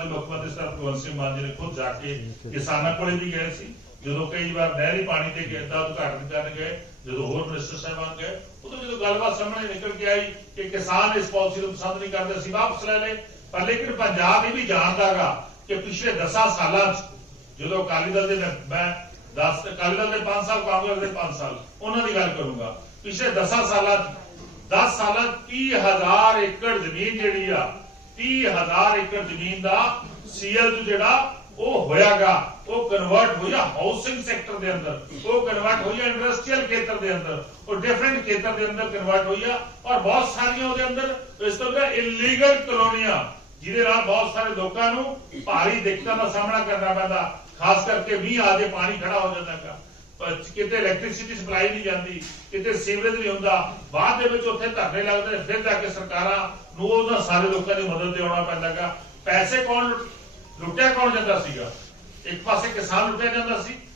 ਪੰਜਾਬ ਦੇ ਮੁੱਖ ਸਰ ਭਗਵੰਤ ਸਿੰਘ ਮਾਨ ਜੀ ਨੇ ਖੁਦ ਜਾ ਕੇ ਕਿਸਾਨਾਂ ਕੋਲੇ ਵੀ ਗਏ ਸੀ। ਜਦੋਂ ਕਈ ਵਾਰ ਨਹਿਰੀ ਪਾਣੀ ਤੇ ਕਿੱਦਾਂ ਉਦਘਾਟਨ ਕਰਨ ਗਏ। ਜਦੋਂ ਹੋਰ ਮਿਨਿਸਟਰ ਸਾਹਿਬਾਨ ਗਏ, ਉਦੋਂ ਜਦੋਂ ਗੱਲਬਾਤ ਸਾਹਮਣੇ ਨਿਕਲ ਕੇ ਆਈ ਕਿ ਕਿਸਾਨ ਇਸ ਪਾਲਿਸੀ ਨੂੰ ਪਸੰਦ ਨਹੀਂ ਕਰਦੇ, ਅਸੀਂ ਵਾਪਸ ਲੈ ਲਏ। ਪਰ ਲੇਕਿਨ ਪੰਜਾਬ ਇਹ ਵੀ ਜਾਣਦਾਗਾ ਕਿ ਪਿਛਲੇ 10 ਸਾਲਾਂ 'ਚ, ਜਦੋਂ ਅਕਾਲੀ ਦਲ ਦੇ ਮੈਂ- 10 ਅਕਾਲੀ ਦਲ ਦੇ 5 ਸਾਲ, ਕਾਂਗਰਸ ਦੇ 5 ਸਾਲ, ਉਹਨਾਂ ਦੀ ਗੱਲ ਕਰੂੰਗਾ। ਪਿਛਲੇ 10 ਸਾਲਾਂ 'ਚ 10 ਸਾਲਾਂ 'ਚ 30000 ਏਕੜ ਜ਼ਮੀਨ ਜਿਹੜੀ ਆ 30000 ਏਕੜ ਜ਼ਮੀਨ ਦਾ ਸੀਐਲ ਜਿਹੜਾ ਉਹ ਹੋਇਆਗਾ, ਉਹ ਕਨਵਰਟ ਹੋਇਆ ਹਾਊਸਿੰਗ ਸੈਕਟਰ ਦੇ ਅੰਦਰ। ਉਹ ਕਨਵਰਟ ਹੋਇਆ ਇੰਡਸਟਰੀਅਲ ਖੇਤਰ ਦੇ ਅੰਦਰ। ਉਹ ਡਿਫਰੈਂਟ ਖੇਤਰ ਦੇ ਅੰਦਰ ਕਨਵਰਟ ਹੋਇਆ ਔਰ ਬਹੁਤ ਸਾਰੀਆਂ ਉਹਦੇ ਅੰਦਰ ਇਸ ਤੋਂ ਇਲੀਗਲ ਕਲੋਨੀਆਂ ਜਿਹਦੇ ਨਾਲ ਬਹੁਤ ਸਾਰੇ ਲੋਕਾਂ ਨੂੰ ਭਾਰੀ ਦਿੱਕਤਾਂ ਦਾ ਸਾਹਮਣਾ ਕਰਨਾ ਪੈਂਦਾ, ਖਾਸ ਕਰਕੇ ਮੀਂਹ ਆ ਜੇ ਪਾਣੀ ਖੜਾ ਹੋ ਜਾਂਦਾਗਾ ਪਰ ਕਿਤੇ ਇਲੈਕਟ੍ਰਿਸਿਟੀ ਸਪਲਾਈ ਨਹੀਂ ਜਾਂਦੀ ਕਿਤੇ ਸੀਵਰੇਜ ਨਹੀਂ ਹੁੰਦਾ ਬਾਅਦ ਦੇ ਵਿੱਚ ਉੱਥੇ ਧਰਨੇ ਲੱਗਦੇ ਨੇ, ਫਿਰ ਜਾ ਕੇ ਸਰਕਾਰਾਂ ਨੂੰ ਉਹਨਾਂ ਸਾਰੇ ਲੋਕਾਂ ਦੀ ਮਦਦ ਤੇ ਆਉਣਾ ਪੈਂਦਾਗਾ ਪੈਸੇ ਕੌਣ ਲੁੱਟਿਆ ਕੌਣ ਜਾਂਦਾ ਸੀਗਾ? ਇੱਕ ਪਾਸੇ ਕਿਸਾਨ ਲੁੱਟਿਆ ਜਾਂਦਾ ਸੀ